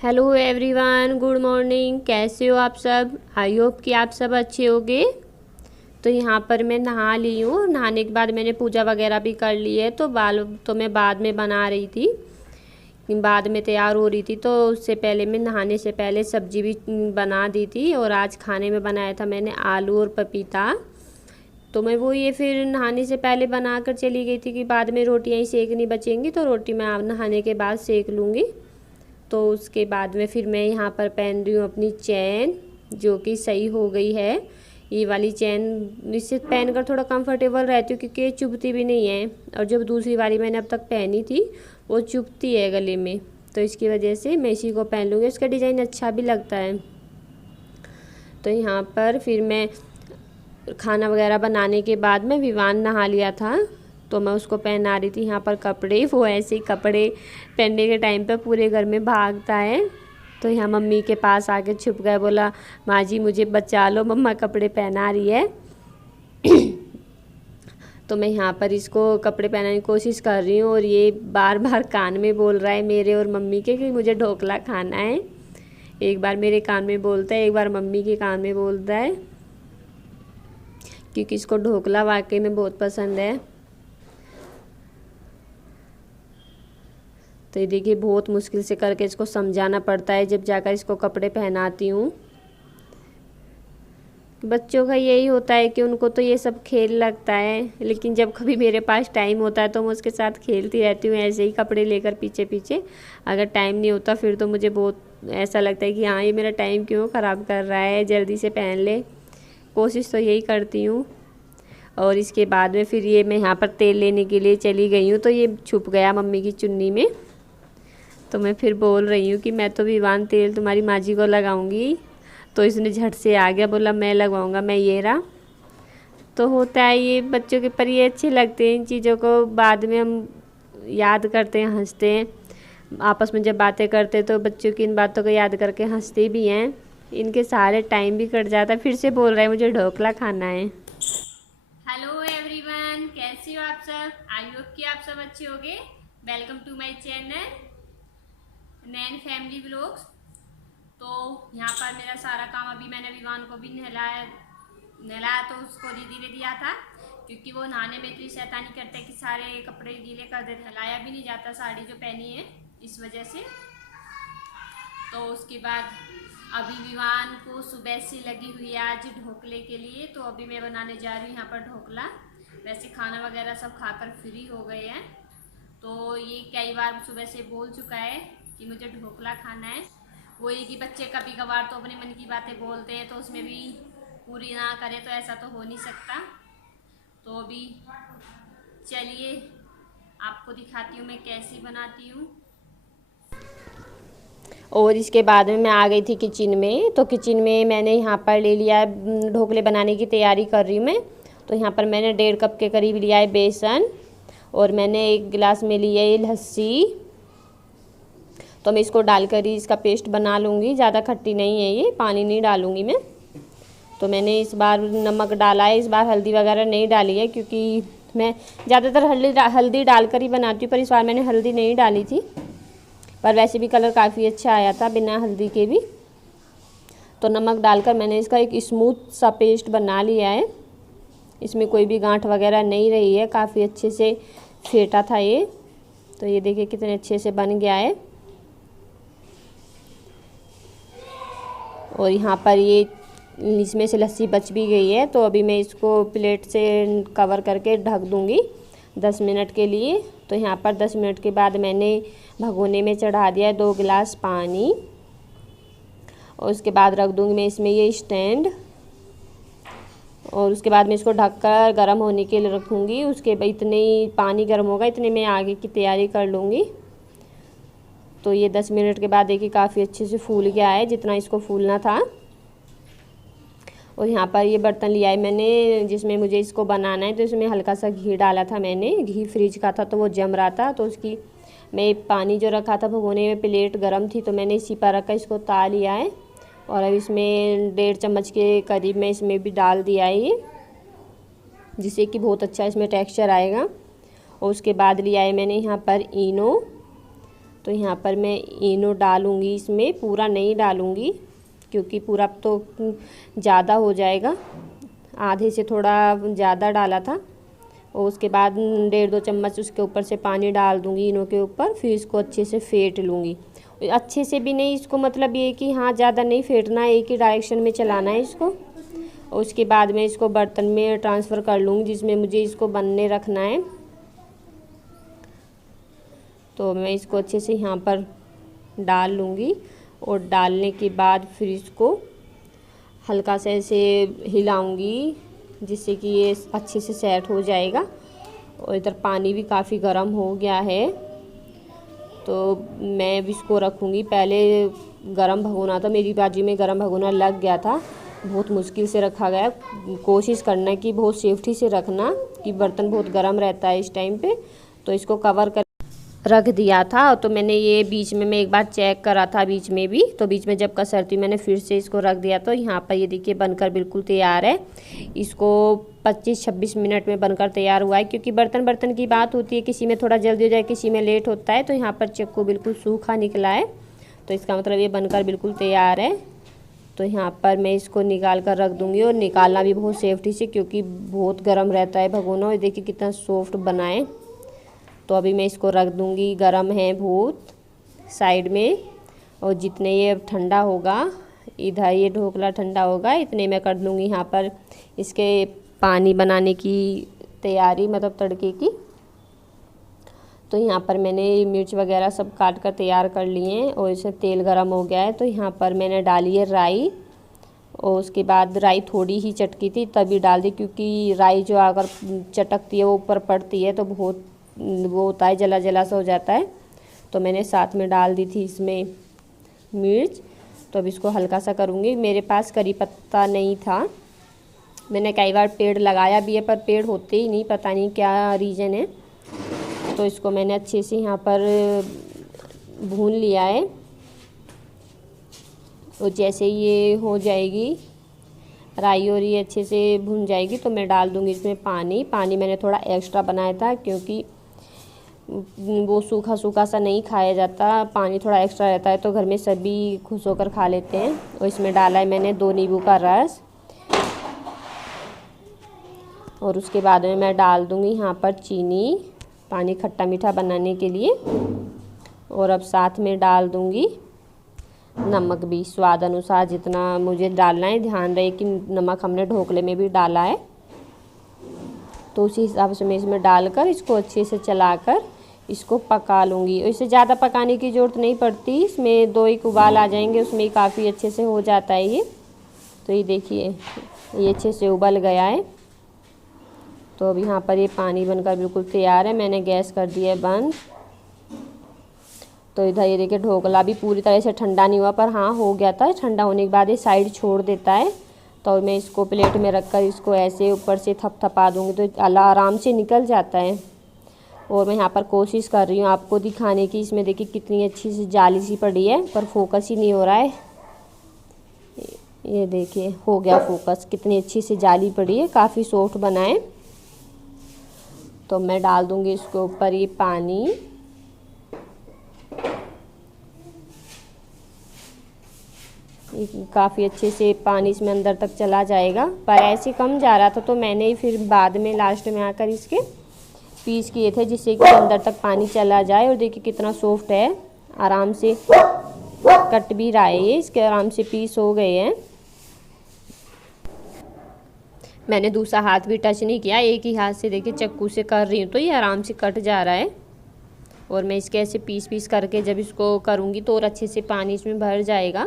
Hello everyone, good morning. कैसे हो आप सब? आई होप कि आप सब अच्छे होंगे। तो यहाँ पर मैं नहा ली हूँ। नहाने के बाद मैंने पूजा वगैरह भी कर ली है। तो बाल तो मैं बाद में बना रही थी, बाद में तैयार हो रही थी। तो उससे पहले मैं नहाने से पहले सब्जी भी बना दी थी। और आज खाने में बनाया था मैंने आलू और पपीता। तो मैं वो ये फिर नहाने से पहले बना कर चली गई थी कि बाद में रोटियाँ ही सेकनी बचेंगी, तो रोटी मैं नहाने के बाद सेक लूँगी। तो उसके बाद में फिर मैं यहाँ पर पहन रही हूँ अपनी चैन, जो कि सही हो गई है। ये वाली चैन इससे पहन कर थोड़ा कंफर्टेबल रहती हूँ, क्योंकि ये चुभती भी नहीं है। और जब दूसरी वाली मैंने अब तक पहनी थी वो चुभती है गले में, तो इसकी वजह से मैं इसी को पहन लूँगी। इसका डिज़ाइन अच्छा भी लगता है। तो यहाँ पर फिर मैं खाना वगैरह बनाने के बाद में विवान नहा लिया था, तो मैं उसको पहना रही थी यहाँ पर कपड़े। वो ऐसे ही कपड़े पहनने के टाइम पे पूरे घर में भागता है। तो यहाँ मम्मी के पास आके छुप गया, बोला माँ जी मुझे बचा लो, मम्मा कपड़े पहना रही है। तो मैं यहाँ पर इसको कपड़े पहनाने की कोशिश कर रही हूँ, और ये बार बार कान में बोल रहा है मेरे और मम्मी के कि मुझे ढोकला खाना है। एक बार मेरे कान में बोलता है, एक बार मम्मी के कान में बोलता है, क्योंकि इसको ढोकला वाकई में बहुत पसंद है। तो ये देखिए, बहुत मुश्किल से करके इसको समझाना पड़ता है जब जाकर इसको कपड़े पहनाती हूँ। बच्चों का यही होता है कि उनको तो ये सब खेल लगता है, लेकिन जब कभी मेरे पास टाइम होता है तो मैं उसके साथ खेलती रहती हूँ ऐसे ही कपड़े लेकर पीछे पीछे। अगर टाइम नहीं होता फिर तो मुझे बहुत ऐसा लगता है कि हाँ ये मेरा टाइम क्यों ख़राब कर रहा है, जल्दी से पहन ले। कोशिश तो यही करती हूँ। और इसके बाद में फिर ये मैं यहाँ पर तेल लेने के लिए चली गई हूँ, तो ये छुप गया मम्मी की चुन्नी में। तो मैं फिर बोल रही हूँ कि मैं तो विवान तेल तुम्हारी माँ जी को लगाऊंगी। तो इसने झट से आ गया, बोला मैं लगवाऊंगा, मैं ये रहा। तो होता है ये बच्चों के, पर ये अच्छे लगते हैं। इन चीज़ों को बाद में हम याद करते हैं, हंसते हैं। आपस में जब बातें करते हैं तो बच्चों की इन बातों को याद करके हंसते भी हैं। इनके सारे टाइम भी कट जाता है। फिर से बोल रहा है मुझे ढोकला खाना है। हेलो एवरीवन, कैसे हो आप सब? आई होप कि आप सब अच्छे होंगे। Welcome to my channel Nain family vlogs. तो यहाँ पर मेरा सारा काम, अभी मैंने विवान को भी नहलाया तो उसको दीदी ने दिया था, क्योंकि वो नहाने में इतनी शैतानी करते हैं कि सारे कपड़े गीले कर देते। नहलाया भी नहीं जाता साड़ी जो पहनी है, इस वजह से। तो उसके बाद अभी विवान को सुबह से लगी हुई है आज ढोकले के लिए, तो अभी मैं बनाने जा रही हूँ यहाँ पर ढोकला। वैसे खाना वगैरह सब खाकर फ्री हो गए हैं। तो ये कई बार सुबह से बोल चुका है कि मुझे ढोकला खाना है। वो ये कि बच्चे कभी कभार तो अपने मन की बातें बोलते हैं, तो उसमें भी पूरी ना करें तो ऐसा तो हो नहीं सकता। तो अभी चलिए आपको दिखाती हूँ मैं कैसे बनाती हूँ। और इसके बाद में मैं आ गई थी किचन में। तो किचन में मैंने यहाँ पर ले लिया है, ढोकले बनाने की तैयारी कर रही हूँ मैं। तो यहाँ पर मैंने 1.5 कप के करीब लिया है बेसन, और मैंने 1 गिलास में लिया है लस्सी। तो मैं इसको डालकर ही इसका पेस्ट बना लूँगी। ज़्यादा खट्टी नहीं है ये, पानी नहीं डालूँगी मैं। तो मैंने इस बार नमक डाला है, इस बार हल्दी वगैरह नहीं डाली है, क्योंकि मैं ज़्यादातर हल्दी डालकर ही बनाती हूँ, पर इस बार मैंने हल्दी नहीं डाली थी। पर वैसे भी कलर काफ़ी अच्छा आया था बिना हल्दी के भी। तो नमक डालकर मैंने इसका एक स्मूथ सा पेस्ट बना लिया है। इसमें कोई भी गांठ वगैरह नहीं रही है, काफ़ी अच्छे से फेंटा था ये। तो ये देखिए कितने अच्छे से बन गया है। और यहाँ पर ये इसमें से लस्सी बच भी गई है, तो अभी मैं इसको प्लेट से कवर करके ढक दूँगी 10 मिनट के लिए। तो यहाँ पर 10 मिनट के बाद मैंने भगोने में चढ़ा दिया 2 गिलास पानी, और उसके बाद रख दूँगी मैं इसमें ये स्टैंड। और उसके बाद मैं इसको ढककर गर्म होने के लिए रखूँगी। उसके बाद इतने ही पानी गर्म होगा, इतने में आगे की तैयारी कर लूँगी। तो ये 10 मिनट के बाद देखिए काफ़ी अच्छे से फूल गया है, जितना इसको फूलना था। और यहाँ पर ये बर्तन लिया है मैंने जिसमें मुझे इसको बनाना है। तो इसमें हल्का सा घी डाला था मैंने, घी फ्रिज का था तो वो जम रहा था। तो उसकी मैं पानी जो रखा था भगोने में, प्लेट गर्म थी, तो मैंने इसी पर रखकर इसको ता लिया है। और अब इसमें 1.5 चम्मच के करीब मैं इसमें भी डाल दिया है ये, जिससे कि बहुत अच्छा इसमें टेक्स्चर आएगा। और उसके बाद लिया है मैंने यहाँ पर इनो, तो यहाँ पर मैं इनो डालूँगी, इसमें पूरा नहीं डालूँगी क्योंकि पूरा तो ज़्यादा हो जाएगा, आधे से थोड़ा ज़्यादा डाला था। और उसके बाद 1.5-2 चम्मच उसके ऊपर से पानी डाल दूँगी इनो के ऊपर, फिर इसको अच्छे से फेंट लूँगी। अच्छे से भी नहीं, इसको मतलब ये कि हाँ ज़्यादा नहीं फेंटना है, एक ही डायरेक्शन में चलाना है इसको। और उसके बाद मैं इसको बर्तन में ट्रांसफ़र कर लूँगी जिसमें मुझे इसको बनने रखना है। तो मैं इसको अच्छे से यहाँ पर डाल लूँगी और डालने के बाद फिर इसको हल्का से ऐसे हिलाऊँगी जिससे कि ये अच्छे से सेट हो जाएगा। और इधर पानी भी काफ़ी गर्म हो गया है, तो मैं अब इसको रखूँगी। पहले गरम भगोना था, मेरी बाजी में गरम भगोना लग गया था, बहुत मुश्किल से रखा गया। कोशिश करना कि बहुत सेफ्टी से रखना कि बर्तन बहुत गर्म रहता है इस टाइम पे। तो इसको कवर कर रख दिया था। तो मैंने ये बीच में मैं एक बार चेक करा था बीच में भी, तो बीच में जब कसर थी मैंने फिर से इसको रख दिया। तो यहाँ पर ये देखिए बनकर बिल्कुल तैयार है। इसको 25-26 मिनट में बनकर तैयार हुआ है, क्योंकि बर्तन की बात होती है, किसी में थोड़ा जल्दी हो जाए, किसी में लेट होता है। तो यहाँ पर चक्कू बिल्कुल सूखा निकला है, तो इसका मतलब ये बनकर बिल्कुल तैयार है। तो यहाँ पर मैं इसको निकाल कर रख दूँगी, और निकालना भी बहुत सेफ्टी से क्योंकि बहुत गर्म रहता है भगोना। और देखिए कितना सॉफ्ट बना है। तो अभी मैं इसको रख दूँगी, गरम है बहुत साइड में। और जितने ये ठंडा होगा, इधर ये ढोकला ठंडा होगा, इतने मैं कर दूँगी यहाँ पर इसके पानी बनाने की तैयारी, मतलब तड़के की। तो यहाँ पर मैंने मिर्च वगैरह सब काट कर तैयार कर लिए हैं, और इसमें तेल गरम हो गया है। तो यहाँ पर मैंने डाली है राई, और उसके बाद राई थोड़ी ही चटकी थी तभी डाल दी, क्योंकि राई जो अगर चटकती है वो ऊपर पड़ती है तो बहुत वो होता है, जला जला सा हो जाता है। तो मैंने साथ में डाल दी थी इसमें मिर्च। तो अब इसको हल्का सा करूँगी। मेरे पास करी पत्ता नहीं था, मैंने कई बार पेड़ लगाया भी है पर पेड़ होते ही नहीं, पता नहीं क्या रीज़न है। तो इसको मैंने अच्छे से यहाँ पर भून लिया है। और जैसे ये हो जाएगी राई और ये अच्छे से भून जाएगी, तो मैं डाल दूँगी इसमें पानी। पानी मैंने थोड़ा एक्स्ट्रा बनाया था क्योंकि वो सूखा सूखा सा नहीं खाया जाता, पानी थोड़ा एक्स्ट्रा रहता है तो घर में सभी खुश होकर खा लेते हैं। और इसमें डाला है मैंने 2 नींबू का रस। और उसके बाद में मैं डाल दूँगी यहाँ पर चीनी, पानी खट्टा मीठा बनाने के लिए। और अब साथ में डाल दूँगी नमक भी स्वाद अनुसार, जितना मुझे डालना है। ध्यान रहे कि नमक हमने ढोकले में भी डाला है, तो उसी हिसाब से मैं इसमें डालकर इसको अच्छे से चलाकर इसको पका लूँगी। और इसे ज़्यादा पकाने की ज़रूरत नहीं पड़ती, इसमें 2 एक उबाल आ जाएंगे, उसमें ही काफ़ी अच्छे से हो जाता है ये। तो ये देखिए ये अच्छे से उबल गया है। तो अब यहाँ पर ये पानी बनकर बिल्कुल तैयार है। मैंने गैस कर दिया है बंद। तो इधर ये देखिए ढोकला भी पूरी तरह से ठंडा नहीं हुआ, पर हाँ हो गया था। ठंडा होने के बाद ये साइड छोड़ देता है। तो मैं इसको प्लेट में रखकर इसको ऐसे ऊपर से थपथपा दूँगी तो आराम से निकल जाता है। और मैं यहाँ पर कोशिश कर रही हूँ आपको दिखाने की। इसमें देखिए कितनी अच्छी सी जाली सी पड़ी है, पर फोकस ही नहीं हो रहा है। ये देखिए हो गया फोकस, कितनी अच्छी सी जाली पड़ी है, काफ़ी सॉफ्ट बना है। तो मैं डाल दूँगी इसके ऊपर ये पानी। काफ़ी अच्छे से पानी इसमें अंदर तक चला जाएगा, पर ऐसे कम जा रहा था तो मैंने ही फिर बाद में लास्ट में आकर इसके पीस किए थे जिससे कि अंदर तक पानी चला जाए। और देखिए कितना सॉफ्ट है, आराम से कट भी रहा है ये, इसके आराम से पीस हो गए हैं। मैंने दूसरा हाथ भी टच नहीं किया, एक ही हाथ से देखिए चक्कू से कर रही हूँ तो ये आराम से कट जा रहा है। और मैं इसके ऐसे पीस पीस करके जब इसको करूँगी तो और अच्छे से पानी इसमें भर जाएगा।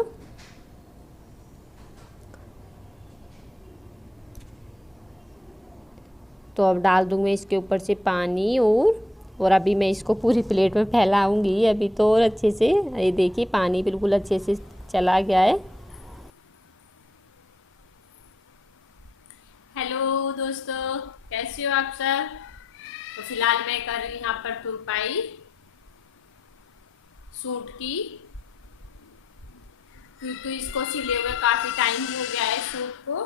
तो अब डाल दूँगी इसके ऊपर से पानी, और अभी मैं इसको पूरी प्लेट में फैलाऊंगी अभी तो और अच्छे से। ये देखिए पानी बिल्कुल अच्छे से चला गया है। हेलो दोस्तों, कैसे हो आप सब। तो फिलहाल मैं कर रही हूँ यहाँ पर तुरपाई सूट की, क्योंकि इसको सिले हुए काफ़ी टाइम हो गया है सूट को,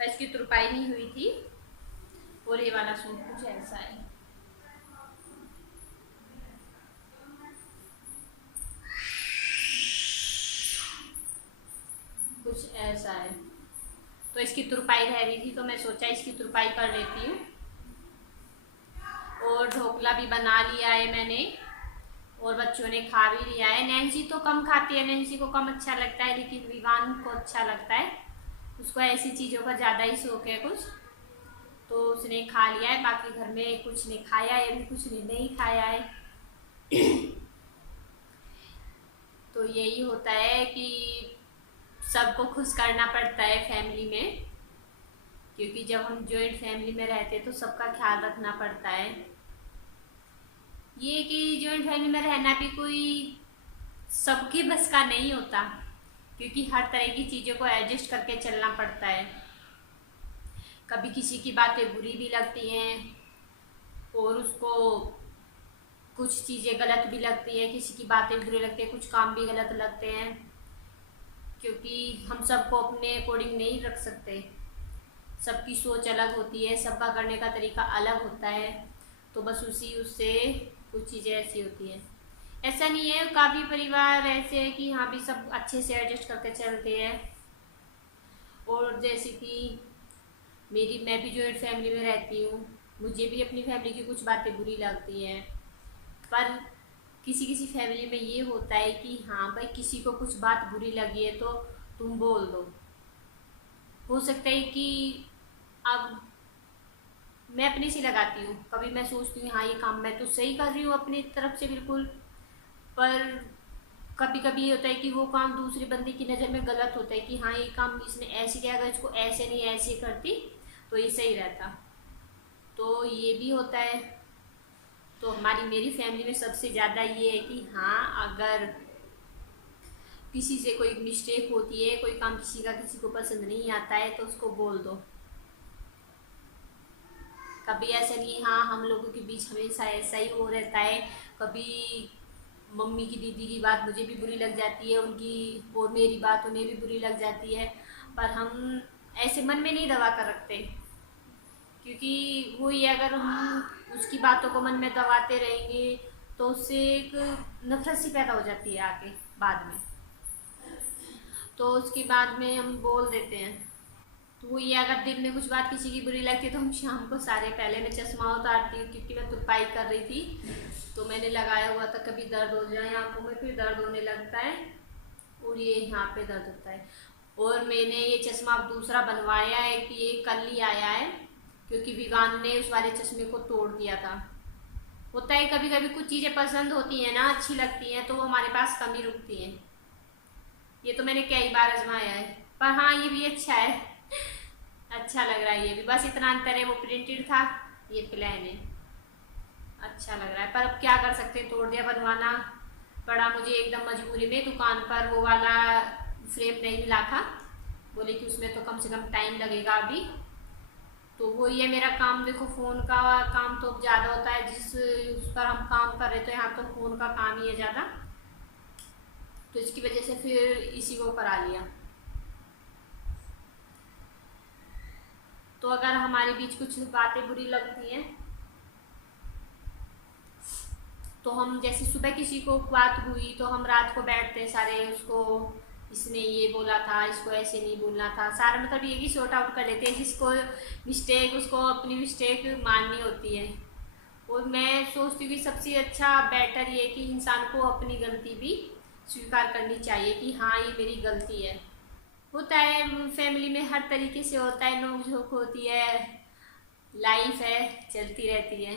पर इसकी तुरपाई नहीं हुई थी। और ये वाला सूट कुछ ऐसा है। कुछ ऐसा है। तो इसकी तुरपाई रह रही थी तो मैं सोचा इसकी तुरपाई कर लेती हूँ। और ढोकला भी बना लिया है मैंने और बच्चों ने खा भी लिया है। नैन्सी तो कम खाती है, नैन्सी को कम अच्छा लगता है, लेकिन विवान को अच्छा लगता है। उसको ऐसी चीज़ों का ज़्यादा ही शौक है कुछ, तो उसने खा लिया है। बाकी घर में कुछ ने खाया है, अभी कुछ ने नहीं खाया है। तो यही होता है कि सबको खुश करना पड़ता है फैमिली में, क्योंकि जब हम जॉइंट फैमिली में रहते हैं तो सबका ख्याल रखना पड़ता है। ये कि जॉइंट फैमिली में रहना भी कोई सबके बस का नहीं होता, क्योंकि हर तरह की चीज़ों को एडजस्ट करके चलना पड़ता है। कभी किसी की बातें बुरी भी लगती हैं और उसको कुछ चीज़ें गलत भी लगती हैं, किसी की बातें बुरी लगती हैं, कुछ काम भी गलत लगते हैं, क्योंकि हम सबको अपने अकॉर्डिंग नहीं रख सकते। सबकी सोच अलग होती है, सबका करने का तरीका अलग होता है। तो बस उससे कुछ चीज़ें ऐसी होती हैं। ऐसा नहीं है, काफ़ी परिवार ऐसे हैं कि यहाँ भी सब अच्छे से एडजस्ट करके चलते हैं। और जैसे कि मैं भी जॉइंट फैमिली में रहती हूँ, मुझे भी अपनी फैमिली की कुछ बातें बुरी लगती हैं, पर किसी किसी फैमिली में ये होता है कि हाँ भाई, किसी को कुछ बात बुरी लगी है तो तुम बोल दो। हो सकता है कि अब मैं अपने से लगाती हूँ, कभी मैं सोचती हूँ हाँ ये काम मैं तो सही कर रही हूँ अपनी तरफ से बिल्कुल, पर कभी कभी ये होता है कि वो काम दूसरे बंदे की नज़र में गलत होता है कि हाँ ये काम इसने ऐसे किया, अगर इसको ऐसे नहीं ऐसे करती तो ये सही रहता। तो ये भी होता है। तो मेरी फैमिली में सबसे ज़्यादा ये है कि हाँ, अगर किसी से कोई मिस्टेक होती है, कोई काम किसी का किसी को पसंद नहीं आता है तो उसको बोल दो। कभी ऐसा नहीं, हाँ हम लोगों के बीच हमेशा ऐसा ही हो रहता है। कभी मम्मी की दीदी की बात मुझे भी बुरी लग जाती है, उनकी और मेरी बात उन्हें भी बुरी लग जाती है, पर हम ऐसे मन में नहीं दबा कर रखते, क्योंकि वही अगर हम उसकी बातों को मन में दबाते रहेंगे तो उससे एक नफरत सी पैदा हो जाती है आगे बाद में। तो उसके बाद में हम बोल देते हैं। तो ये अगर दिन में कुछ बात किसी की बुरी लगती है तो हम शाम को सारे, पहले मैं चश्मा उतारती हूँ क्योंकि मैं तुरपाई कर रही थी तो मैंने लगाया हुआ था, कभी दर्द हो जाए आंखों में फिर दर्द होने लगता है और ये यहाँ पे दर्द होता है। और मैंने ये चश्मा अब दूसरा बनवाया है कि ये कल ही आया है, क्योंकि विगान ने उस वाले चश्मे को तोड़ दिया था। होता है कभी कभी कुछ चीज़ें पसंद होती हैं ना, अच्छी लगती हैं तो वो हमारे पास कम ही रुकती हैं। ये तो मैंने कई बार आजमाया है, पर हाँ ये भी अच्छा है। अच्छा लग रहा है ये भी, बस इतना अंतर है, वो प्रिंटेड था ये प्लेन है। अच्छा लग रहा है, पर अब क्या कर सकते हैं, तोड़ दिया, बनवाना पड़ा मुझे एकदम मजबूरी में। दुकान पर वो वाला फ्रेम नहीं मिला था, बोले कि उसमें तो कम से कम टाइम लगेगा अभी। तो वही है मेरा काम, देखो फ़ोन का काम तो ज़्यादा होता है, जिस उस पर हम काम कर रहे थे यहाँ तो फ़ोन का काम ही है ज़्यादा, तो इसकी वजह से फिर इसी को करा लिया। तो अगर हमारे बीच कुछ बातें बुरी लगती हैं तो हम, जैसे सुबह किसी को बात हुई तो हम रात को बैठते हैं सारे, उसको इसने ये बोला था, इसको ऐसे नहीं बोलना था, सारा मतलब ये कि सॉर्ट आउट कर लेते हैं। जिसको मिस्टेक, उसको अपनी मिस्टेक माननी होती है। और मैं सोचती हूँ कि सबसे अच्छा बेटर ये कि इंसान को अपनी गलती भी स्वीकार करनी चाहिए कि हाँ ये मेरी गलती है। होता है फैमिली में हर तरीके से होता है, नोक झोंक होती है, लाइफ है, चलती रहती है।